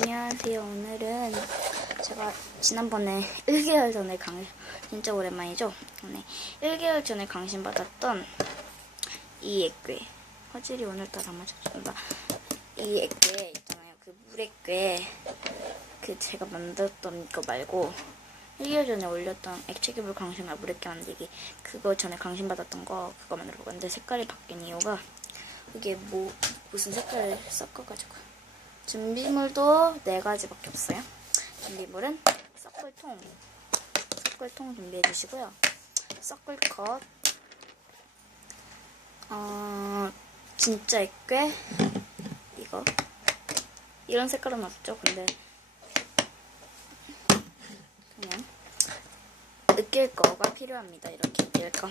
안녕하세요. 오늘은 제가 지난번에 1개월 전에 강 진짜 오랜만이죠. 네, 1개월 전에 강신 받았던 이 액괴 화질이 오늘따라 안 맞춰준다. 이 액괴 있잖아요. 그 물액괴 그 제가 만들었던 거 말고 1개월 전에 올렸던 액체기물 강신과 물액괴 만들기 그거 전에 강신 받았던 거 그거 만들어 봤는데 색깔이 바뀐 이유가 이게 뭐 무슨 색깔을 섞어가지고 준비물도 네 가지밖에 없어요. 준비물은 섞을통, 섞을통 준비해 주시고요. 섞을컷, 어, 진짜 액괴, 이거. 이런 색깔은 없죠, 근데. 그냥. 으낄 거가 필요합니다. 이렇게 으낄 거.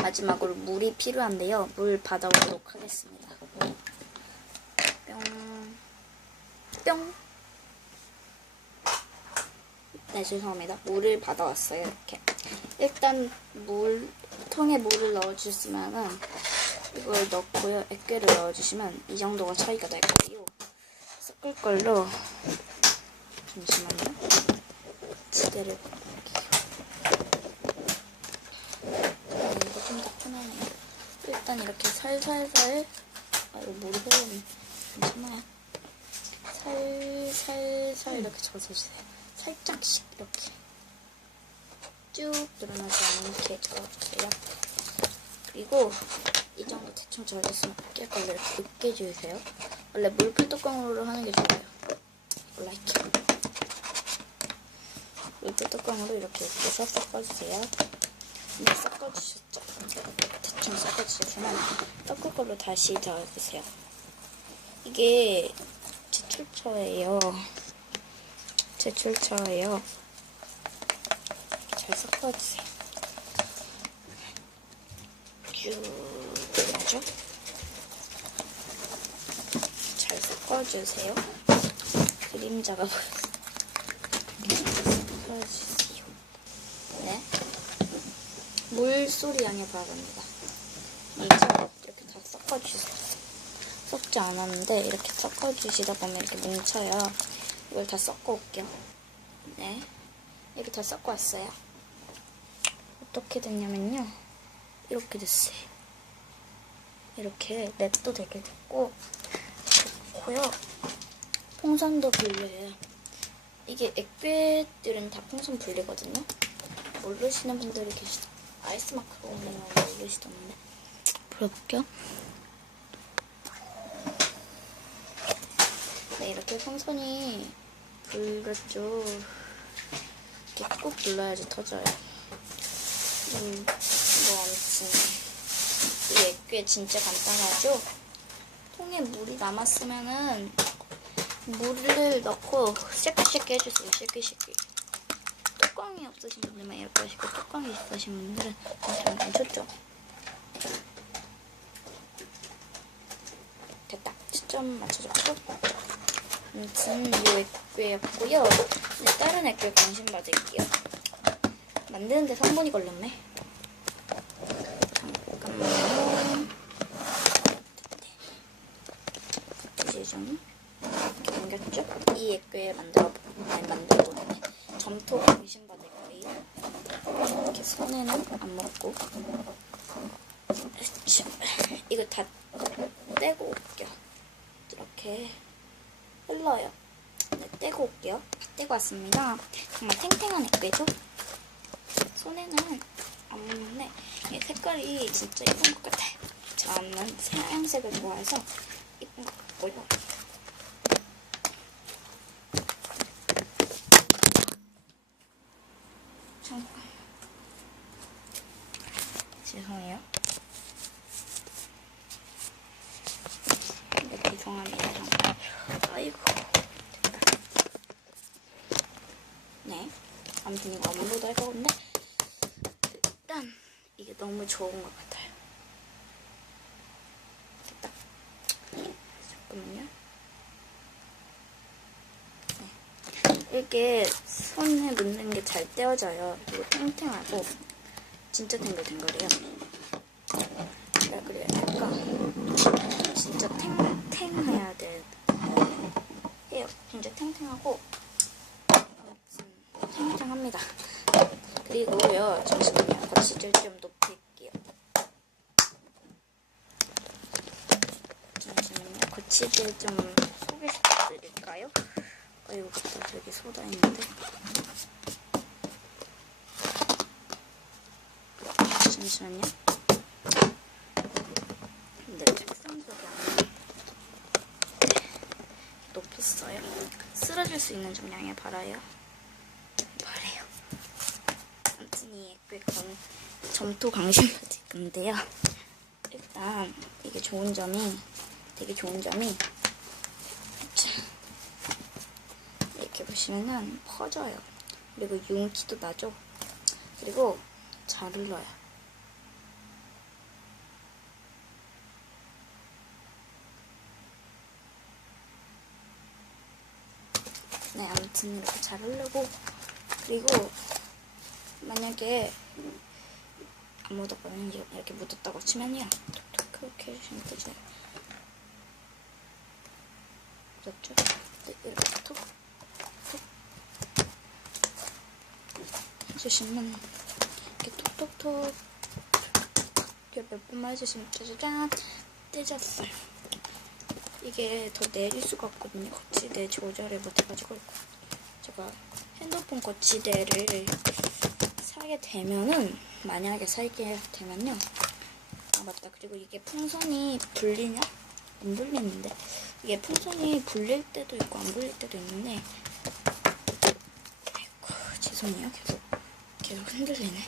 마지막으로 물이 필요한데요. 물 받아오도록 하겠습니다. 네, 죄송합니다. 물을 받아왔어요, 이렇게. 일단, 물, 통에 물을 넣어주시면은, 이걸 넣고요. 액괴를 넣어주시면, 이 정도가 차이가 날 거예요. 섞을 걸로, 잠시만요. 네, 이거 좀 더 편하네요. 일단 이렇게 살살살, 아, 이거 물이 흐르네. 괜찮아요. 살살살 이렇게 젖어주세요. 살짝씩 이렇게 쭉 늘어나지 않게 저어주세요. 그리고 이 정도 대충 젖었으면 으깰 걸로 이렇게 으깨 주세요. 원래 물풀 뚜껑으로 하는 게 좋아요. like. 물풀 뚜껑으로 이렇게 으깨서 섞어주세요. 이제 섞어주셨죠? 대충 섞어주셨으면 섞을 걸로 다시 저어주세요. 이게 제출처예요. 제출처예요. 잘 섞어주세요. 쭉 맞죠? 잘 섞어주세요. 그림자가 보여서 섞어주세요. 네. 물소리 양해 바랍니다. 이제 이렇게 다 섞어주세요. 섞지 않았는데 이렇게 섞어주시다 보면 이렇게 뭉쳐요. 이걸 다 섞어 올게요. 네. 이렇게 다 섞어 왔어요. 어떻게 됐냐면요. 이렇게 됐어요. 이렇게 랩도 되게 됐고 좋고요. 풍선도 불려요. 이게 액괴들은 다 풍선 불리거든요. 모르시는 분들이 계시다. 아이스 마크가 오면 모르시던데. 불러볼게요. 이렇게 풍선이 불렸죠. 이렇게 꾹 눌러야지 터져요. 음, 뭐 아무튼 이 액괴 진짜 간단하죠? 통에 물이 남았으면은 물을 넣고 쉐끼쉐끼 해주세요. 쉐끼쉐끼. 뚜껑이 없으신 분들만 이렇게 하시고 뚜껑이 있으신 분들은 엄청 괜찮죠? 됐다. 시점 맞춰줬고 이제 다른 액괴 관심 받을게요. 만드는데 3분이 걸렸네. 이 액괴 만들어 아니 만들고 있네. 점토 관심 받을 거예요. 이렇게 손에는 안 먹고. 이거 다 떼고 올게요. 이렇게 흘러요. 네, 떼고 올게요. 떼고 왔습니다. 정말 탱탱한 액괴죠? 손에는 안 묻는데 이 색깔이 진짜 예쁜 것 같아요. 저는 하얀색을 좋아해서 예쁜 것 같고요. 잠깐. 죄송해요. 네, 죄송합니다. 아이고. 됐다. 네. 이거 업로드 할 건데 일단 이게 너무 좋은 것 같아요. 됐다. 잠깐만요. 네. 이게 손에 묻는 게 잘 떼어져요. 그리고 탱탱하고 진짜 탱글탱글해요. 제가 그래야 될까? 진짜 탱탱해야 돼. 할게요. 진짜 탱탱하고 탱탱합니다. 그리고요, 잠시만요. 거치질 좀 높일게요. 잠시만요. 거치질 좀 소개시켜드릴까요? 나 저기 소다 있는데. 잠시만요. 근데 책상도 양 높였어요. 쓰러질 수 있는 좀 양해 바라요. 건 점토 강심까지 건데요. 일단 이게 좋은 점이 되게 좋은 점이 자, 이렇게 보시면은 퍼져요. 그리고 윤기도 나죠. 그리고 잘 흘러요. 네, 아무튼 이렇게 잘 흐르고 그리고 만약에 안 묻었거든요. 이렇게 묻었다고 치면요. 그렇게 해주시면 되죠. 묻었죠? 네, 이렇게 톡, 톡 해주시면 이렇게 톡톡톡 이렇게 몇 번만 해주시면 짜자잔 떼졌어요. 이게 더 내릴 수가 없거든요. 거치대 조절을 못해가지고 제가 핸드폰 거치대를 사게 되면은 만약에 사게 되면요. 아 맞다. 그리고 이게 풍선이 불리냐? 안 불리는데 이게 풍선이 불릴 때도 있고 안 불릴 때도 있는데 아이고 죄송해요. 계속 계속 흔들리네.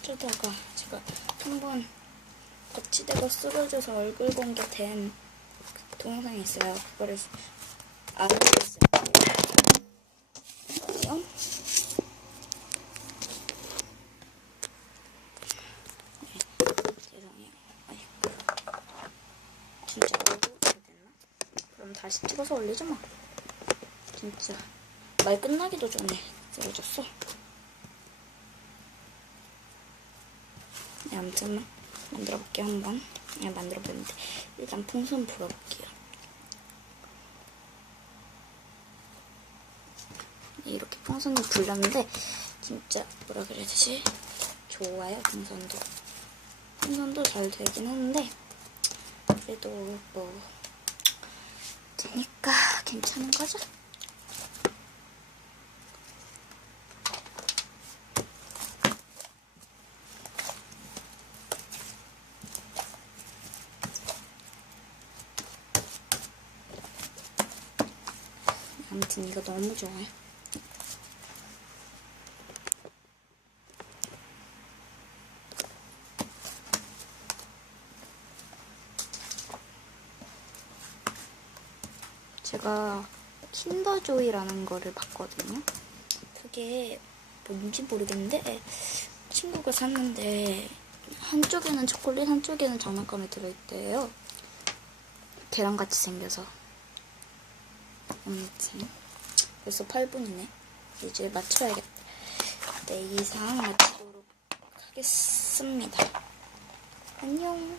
어쩌다가 제가 한번 거치대가 쓰러져서 얼굴 공개된 그 동영상이 있어요. 그거를 알아보겠어요. 이거요. 네, 죄송해요. 아이고. 진짜 얼굴 공개됐나? 그럼 다시 찍어서 올리지 마. 진짜 말 끝나기도 전에 쓰러졌어. 네, 아무튼 만들어 볼게요 한번. 그냥 만들어 보는데 일단 풍선 불어볼게요. 네, 이렇게 풍선이 불렸는데 진짜 뭐라 그래야 되지? 좋아요 풍선도. 풍선도 잘 되긴 하는데 그래도 뭐 되니까 괜찮은 거죠? 아무튼 이거 너무 좋아요. 제가 킨더조이라는 거를 봤거든요. 그게 뭔지 모르겠는데 친구가 샀는데 한쪽에는 초콜릿, 한쪽에는 장난감이 들어있대요. 계란같이 생겨서. 아무튼 벌써 8분이네. 이제 맞춰야겠다. 네, 이상 맞추도록 하겠습니다. 안녕.